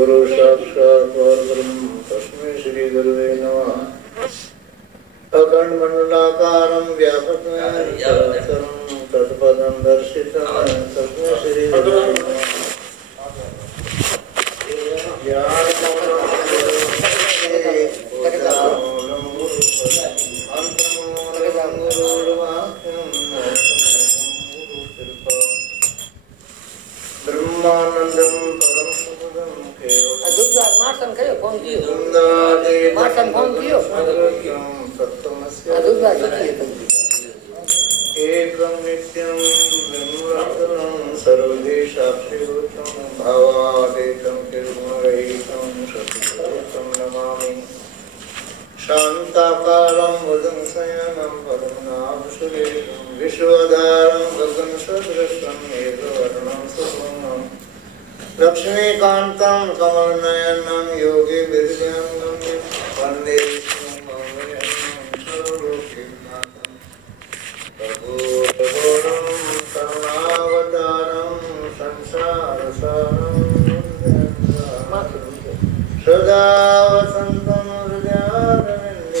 गुरु साक्षात् परब्रह्म तस्मै श्री गुरुवे नमः। अखंड मंडलाकारं व्यापकं चराचरं तत्पदं दर्शितं तस्मै श्री गुरुवे नमः। ब्रह्मानंदं परम सुखदं केवलं मार्सन कयो फोन कियो सुंदरे मार्सन फोन कियो सत्तमस्य अदुगा सखी एकं नित्यं ब्रह्मरत्नं सर्वदेशाक्षिभूतं भावादेकं निर्गुणरहितं सत्संगं नमामि। शान्ताकारं वदं शयनं पद्मनाभसुरेशं विश्वधारं गगनसदृशं मेघवर्णं शुभं लक्ष्मीकान्तं कमलनयनं योगिभिर्यं गम्यं वन्दे सर्वलोकनाथं प्रभुर्गुणं करुणावतारं संसारसारं सदा वसन्तं हृदयारविन्दे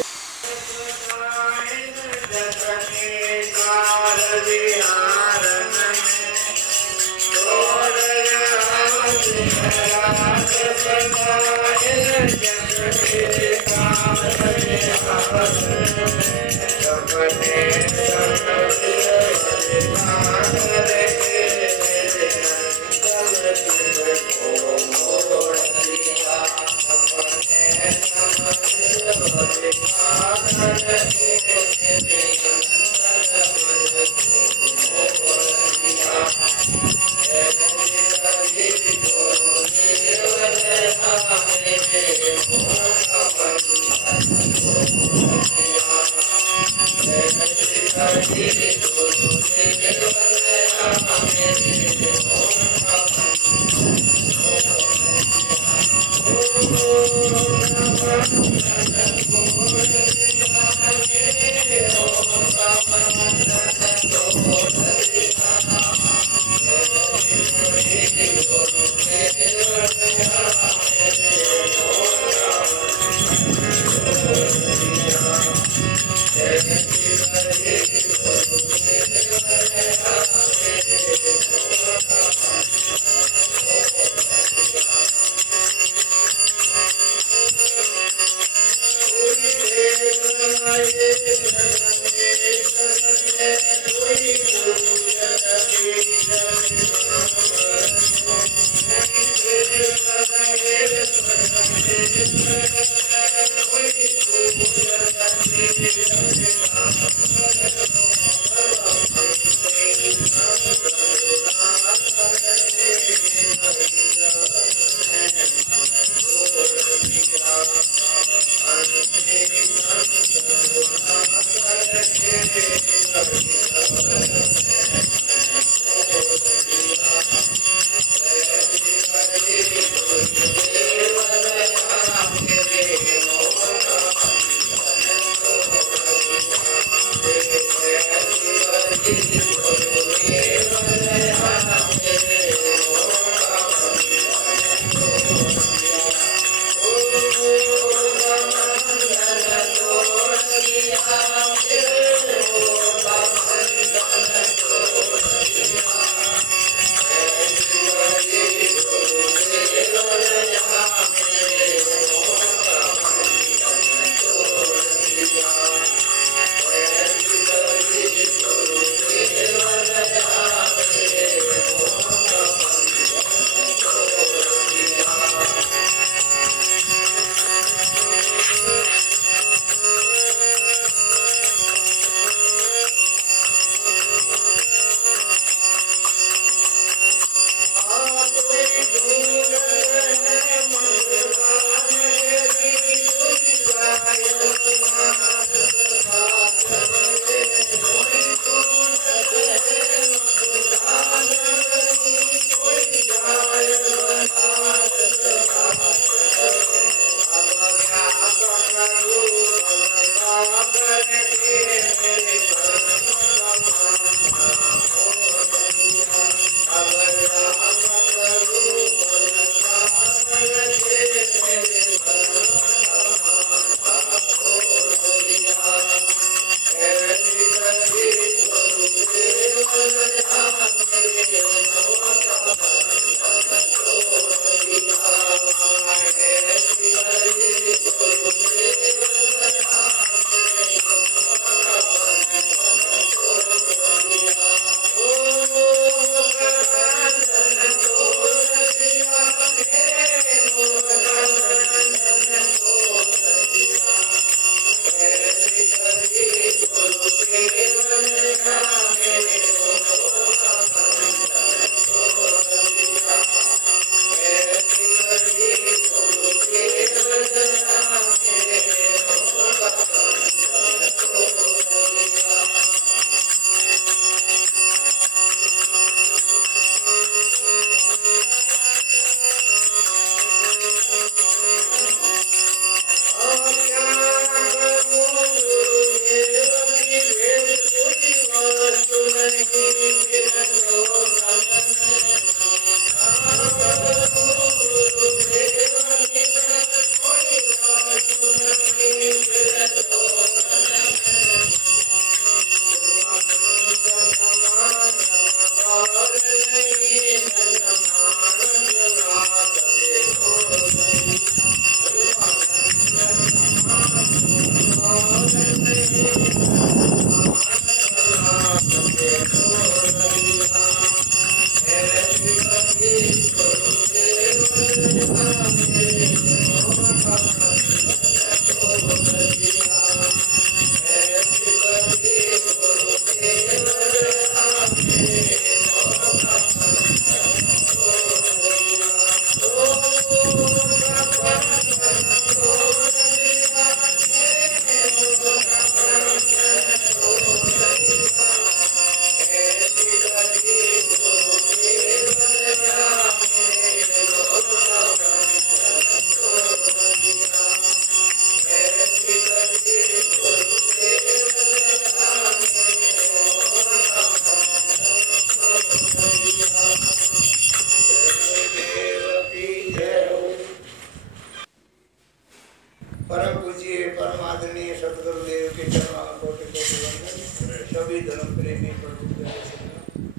परम पूज्य परम आदरणीय सतगुरुदेव के चरणों में कोटि कोटि वंदन। सभी धर्म प्रेमी प्रभु के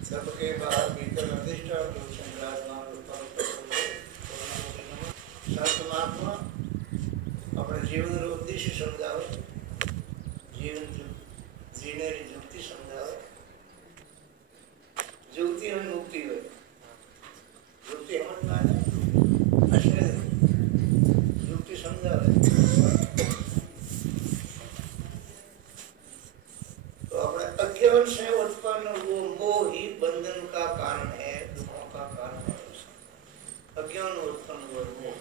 सबके बाहर भीतर अधिष्ठान संत महात्मा अपने जीवन रो उद्देश्य समझाओ, जीवन जीने री जुक्ति समझाओ। जुक्ति हम मुक्ति हुए, जुक्ति हम ना जुक्ति समझाओ। तो अपने अज्ञान से उत्पन्न वो मोह ही बंधन का कारण है, दुखों का कारण है। अज्ञान उत्पन्न वो मोह।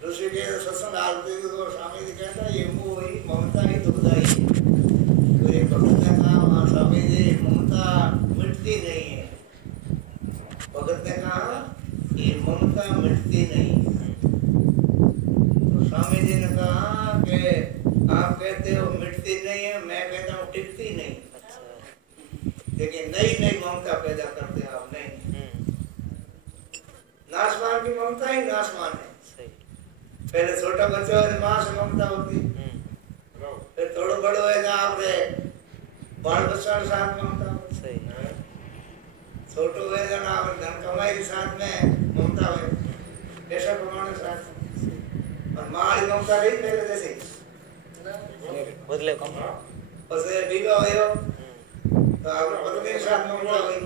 दूसरे के सत्संग आलते तो स्वामी जी कहता ये मोह ही ममता ही दुखदाई है। तो ये भगत ने कहा स्वामी जी ममता मिटती नहीं है। भगत ने कहा ये ममता मिटती नहीं है। तो स्वामी जी ने कहा कि आप कहते हो मिटती नहीं है, मैं कहता हूँ टिकती नहीं। लेकिन नई नई ममता पैदा करते आप नहीं। नाशवान की ममता ही नाशवान है। पहले छोटा बच्चा है माँ से ममता होती, फिर थोड़ा बड़ो है ना आपने बाल बच्चा के साथ ममता होती, छोटो है ना आप धन कमाई के साथ में ममता है, पैसा कमाने के साथ। और माँ की ममता नहीं पहले जैसे बदले उसे बीवा हो तो आपने पत्नी के साथ ममता हुई।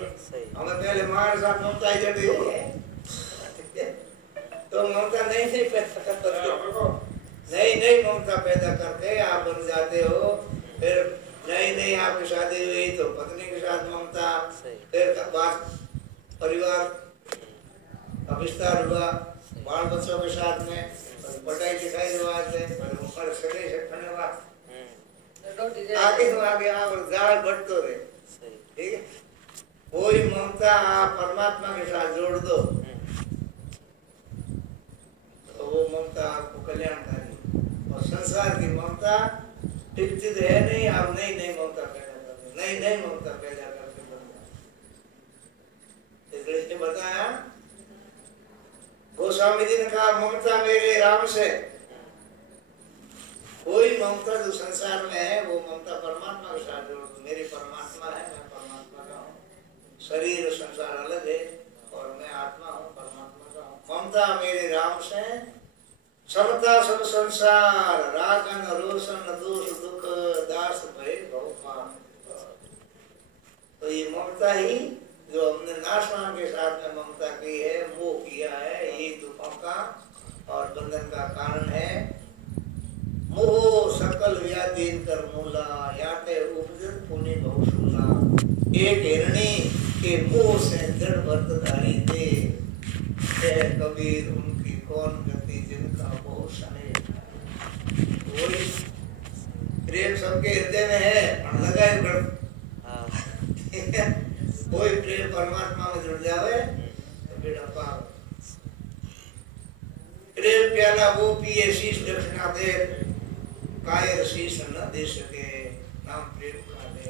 हमें पहले माँ के साथ ममता ही जड़ी है तो ममता नहीं पैदा करते, नई ममता पैदा करके आप बन जाते हो। फिर नई आपकी शादी हुई तो पत्नी के साथ ममता, फिर परिवार का विस्तार हुआ बाल बच्चों के साथ में, पढ़ाई लिखाई रिवाज है, ऊपर सगे से धन्यवाद आगे आप जाल बढ़ते रहे। ठीक है, वही ममता आप परमात्मा के साथ जोड़ दो तो वो ममता आपको कल्याणकारी। और संसार की ममता टिकती तो है नहीं, आप नई ममता पैदा करते, नई ममता पैदा करके इसलिए बताया गोस्वामी जी ने कहा ममता मेरे राम से। कोई ममता जो संसार में है वो ममता परमात्मा के साथ जोड़ दो। मेरी परमात्मा है, मैं परमात्मा का हूँ। शरीर और संसार अलग है और मैं आत्मा हूँ, परमात्मा का हूँ। ममता मेरे राम से, समता सब संसार, रागन रोशन दोष दुख दास भय भवपान। तो ये ममता ही जो हमने नाशवान के साथ में ममता की है, मोह किया है, ये दुखों का और बंधन का कारण है। मोह सकल व्याधि कर मूला, याते उपजत पुनि बहुशूला। एक हिरणी के मोह से दृढ़ व्रतधारी थे, कबीर उनकी कौन गति जिनका बहुत स्नेह। वही प्रेम सबके हृदय में है, लगाए व्रत। कोई प्रेम परमात्मा में जुड़ जावे तो बेटा पार। प्रेम प्याला वो पिए शीश दक्षिणा दे, कायर शीश न दे सके, नाम प्रेम का दे।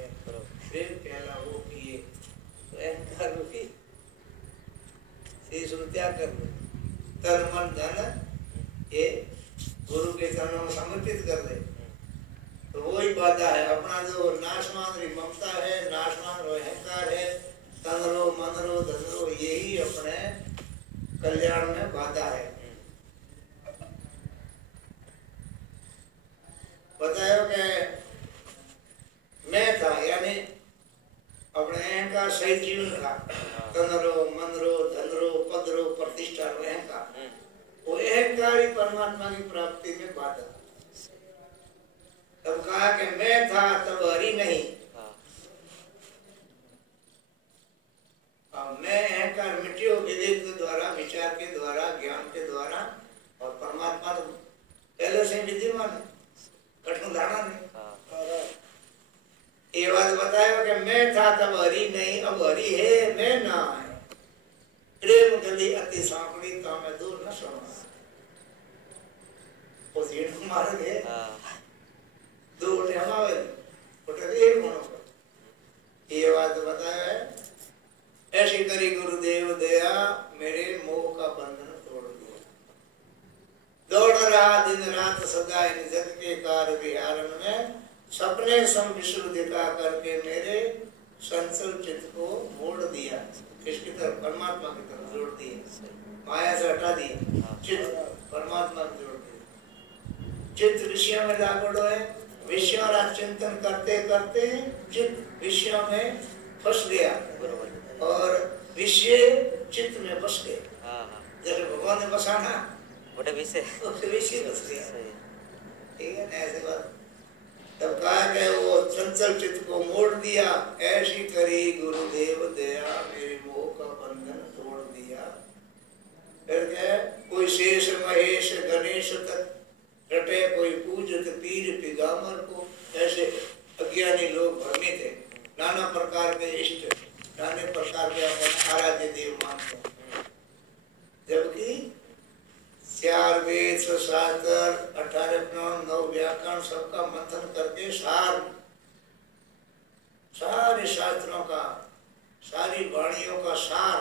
प्रेम प्याला वो पिए तो अहंकार रुकी, शीश त्याग कर दे, तन मन धन ये गुरु के चरणों में समर्पित कर दे। तो वही बाधा है। अपना जो नाशवान ममता है, नाशवान अहंकार है, तन रो मन रो धन रो, यही अपने कल्याण में बाधा है। बतायो कि मैं था यानी अपने अहंकार सही जीवन का, तन रो मन रो धन रो पद रो प्रतिष्ठा रो अहंकार, वो अहंकार ही परमात्मा की प्राप्ति में बाधा। तब कहा कि मैं था तब हरि नहीं। मैं अहंकार मिट्टियों विवेक के द्वारा, विचार के द्वारा, ज्ञान के द्वारा, और परमात्मा तो पहले से विद्यमान है, कठिन धारणा नहीं। ये बात बताया कि मैं था तब हरि नहीं, अब हरि है मैं ना है। प्रेम गली अति सांकड़ी तो मैं दूर न सोना, वो जीण मार्ग है दूर हमारे एक होना पर। ये बात बताया है। ऐसी करी गुरुदेव दया, मेरे मोह का बंधन तोड़ दिया। दौड़ रहा दिन रात सदा इन जग के कार विहारन में सपने सम विश्व दिखा करके मेरे संचल चित्त को मोड़ दिया। किसकी तरफ? परमात्मा की तरफ जोड़ दिया, माया से हटा दिया, चित्त परमात्मा में जोड़ दिया। चित्त विषयों में लागोड़ो है, विषयों का चिंतन करते करते चित्त विषयों में फंस गया और विषय चित्त में फंस गए। जैसे भगवान ने बसाना विषय फंस गया, ठीक है ना, ऐसे बात। तब कहा कि वो चंचल चित्त को मोड़ दिया, ऐसी करी गुरुदेव दया मेरे मोह का बंधन तोड़ दिया। फिर क्या, कोई शेष महेश गणेश तक रटे, कोई पूजत पीर पिगामर को। ऐसे अज्ञानी लोग भ्रमित थे, नाना प्रकार के इष्ट, नाना प्रकार के अपने आराध्य देव मानते हैं, जबकि 4 वेद, शास्त्र, 18 पुराण, 9 व्याकरण सबका मंथन करके सारे शास्त्रों का, सारी वाणियों का सार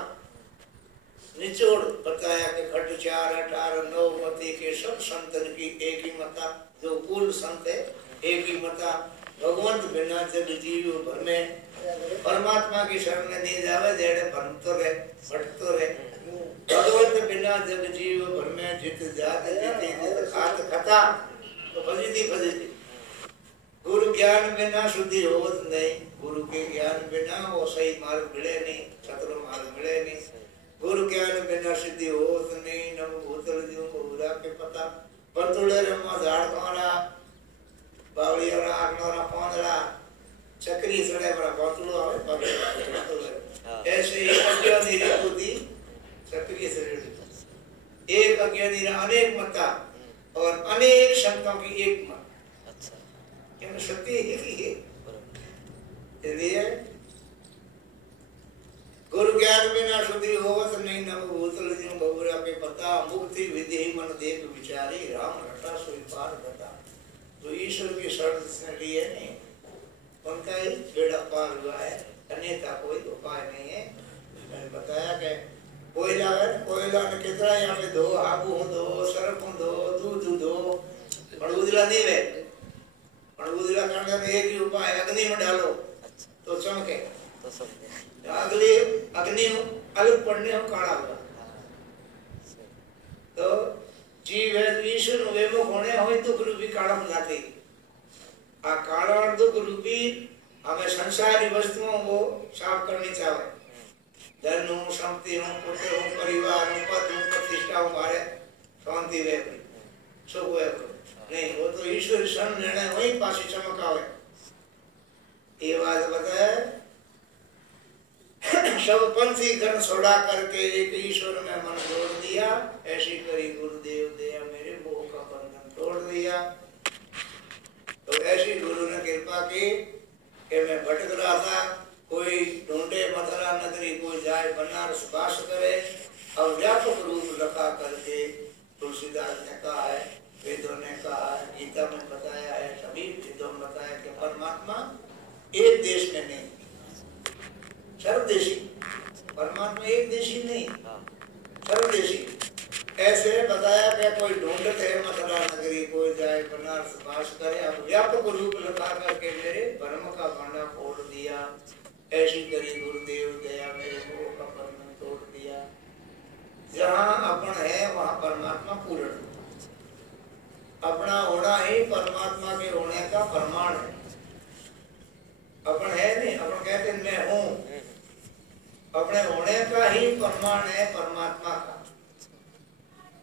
निचोड़ बताया कि खट 4, 18, 9 मती के सब संतन की एक ही मता, जो पूर्ण संत है एक ही मता, भगवंत बिना जग जीव भर में परमात्मा की शरण में नहीं जावे, जेड़े भटकतो रहे, भटकतो रहे। भगवंत बिना जग जीव भर में जित जात जित खात खता, तो फजीती। गुरु ज्ञान बिना शुद्धि होवत नहीं, गुरु के ज्ञान बिना वो सही मार्ग मिले नहीं, सतरो मार्ग मिले नहीं। गुरु ज्ञान बिना सिद्धि होत नहीं, नम भूतल जीव को उड़ा के पता। पंतुले रमा झाड़ कौरा, बावड़ी और आगनोरा पौंदड़ा, चक्री सड़े बड़ा पंतुलो आवे पंतुले। ऐसे ही अज्ञानी बुद्धि चक्री सड़े, एक अज्ञानी अनेक मता और अनेक शंकों की एक मत। क्योंकि शक्ति एक ही है। इसलिए गुरु ज्ञान बिना शुद्धि होवत नहीं, नम भूतल जीव बबुरा के पता। मुक्ति विधि मन देख विचारी, राम रटा सोई पार बता। जो ईश्वर की शरण जिसने ली है नहीं, उनका ही बेड़ा पार हुआ है, अन्यथा कोई उपाय नहीं है। मैंने बताया कि कोयला है, कोयला ने कितना यहाँ पे दो, आबू दो, सरफ दो, दूध दो, पर उजला नहीं है। पर उजला करने का एक ही उपाय, अग्नि में डालो तो चमके, तो अगली अग्नि अलग पड़ने हो काला होगा। तो जीव है ईश्वर वेमो होने हो दुख रूपी काला मिलाते, आ काला और दुख रूपी हमें संसारी वस्तुओं को साफ करनी चाहिए। धन हूँ, संपत्ति हूँ, पुत्र हूँ, परिवार हूँ, पद हूँ, प्रतिष्ठा हूँ, मारे शांति रहे, सुख है नहीं, वो तो ईश्वर शरण लेना है, वही पासी चमकावे। ये बात बताया, सब पंथी गण छोड़ा करके एक ईश्वर में मन जोड़ दिया। ऐसी करी गुरुदेव दया मेरे मोह का बंधन तोड़ दिया। तो ऐसी गुरु ने कृपा की कि मैं भटक रहा था, कोई ढूंढे मथुरा नगरी, कोई जाए बनारस वास करे, और व्यापक रूप लगा करके तुलसीदास ने कहा है, वेदों ने कहा है, गीता में बताया है, सभी वेदों में बताया कि परमात्मा एक देश में नहीं, सर्वदेशी। परमात्मा एक देशी नहीं, सर्वदेशी। ऐसे बताया कि कोई ढूंढते है मथुरा नगरी, कोई जाए बनारस वास करे, अब व्यापक रूप लगा करके मेरे भ्रम का भांडा फोड़ दिया। ऐसी करी गुरुदेव दया मेरे मोह का बंधन तोड़ दिया। जहाँ अपन है वहाँ परमात्मा पूर्ण, अपना होना ही परमात्मा के होने का प्रमाण है। अपन है नहीं, अपन कहते मैं हूँ, अपने होने का ही प्रमाण है परमात्मा का।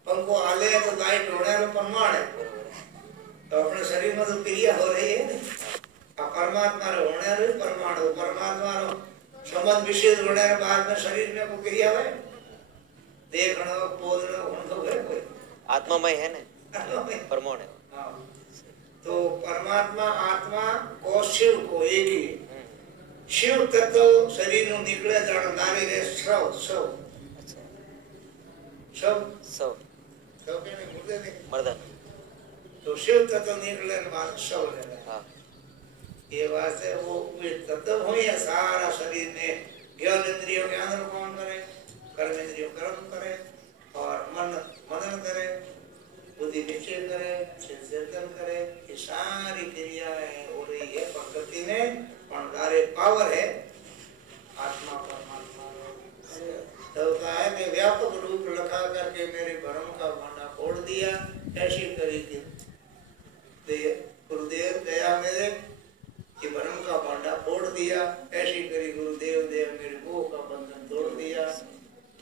पंखो आले तो लाइट होने का प्रमाण है, तो अपने शरीर में तो क्रिया हो रही है नहीं, अब परमात्मा होने का प्रमाण हो। परमात्मा संबंध विशेष होने के बाद में शरीर में कोई क्रिया है, देखना बोलना उनको है कोई आत्मामय है ना, प्रमाण है। तो परमात्मा आत्मा को शिव को एक ही शिव तत्व शरीर नु निकले जान नारी रे सब के नहीं मुर्दे नहीं मर्दन, तो शिव तत्व निकले के बाद सब ले। हां ये बात है, वो तत्व हो या सारा शरीर में ज्ञान इंद्रियों के अंदर कौन करे, कर्म इंद्रियों कर्म करे, और मन मनन करे, बुद्धि निश्चय करे, भ्रम का भांडा फोड़ दिया, ऐसी करी गुरुदेव दया मेरे कि भ्रम का भांडा फोड़ दिया, ऐसी करी गुरुदेव दया मेरे मोह का बंधन तोड़ दिया।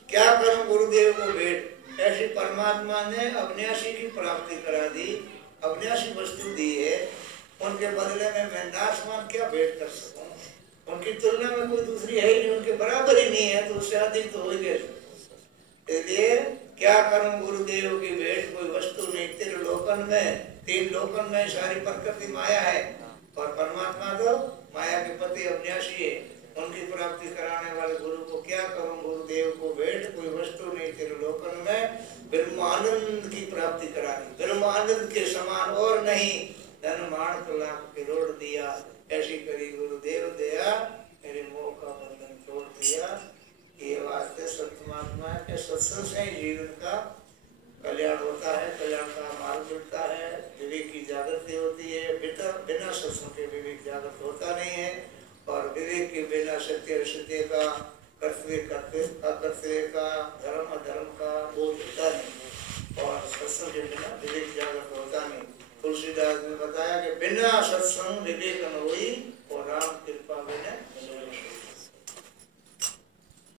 क्या करूं गुरुदेव को भेंट, ऐसी परमात्मा ने अविनाशी की प्राप्ति करा दी, अविनाशी वस्तु दी है, उनके बदले में मैं नाशवान क्या भेंट कर सकूं? उनकी तुलना में कोई दूसरी है ही नहीं, उनके बराबर ही नहीं है, तो उससे अधिक तो हो गया। इसलिए क्या करूं गुरुदेव की भेंट, कोई वस्तु नहीं त्रिलोकन में, तीन लोकन में सारी प्रकृति माया है और परमात्मा तो माया के पति अविनाशी है, उनकी प्राप्ति कराने वाले गुरु को क्या करूं गुरुदेव को भेंट, कोई वस्तु नहीं त्रिलोकन में, ब्रह्मानंद की प्राप्ति करा दी, ब्रह्मानंद के समान और नहीं, धन मान तो लाख करोड़ दिया, ऐसी करी गुरुदेव दया मेरे मोह का बंधन तोड़ दिया। ये वास्ते सत्मात्मा के सत्संग से जीवन का कल्याण होता है, कल्याण का मार्ग मिलता है, विवेक की जागृति होती है। बिना सत्संग के विवेक जागृत होता नहीं है, और विवेक के बिना सत्य असत्य का, कर्तव्य अकर्तव्य का, धर्म अधर्म का बोध होता नहीं, और सत्संग के बिना विवेक जागृत होता नहीं। तुलसीदास ने बताया कि बिना सत्संग विवेक न होई, और राम कृपा बिना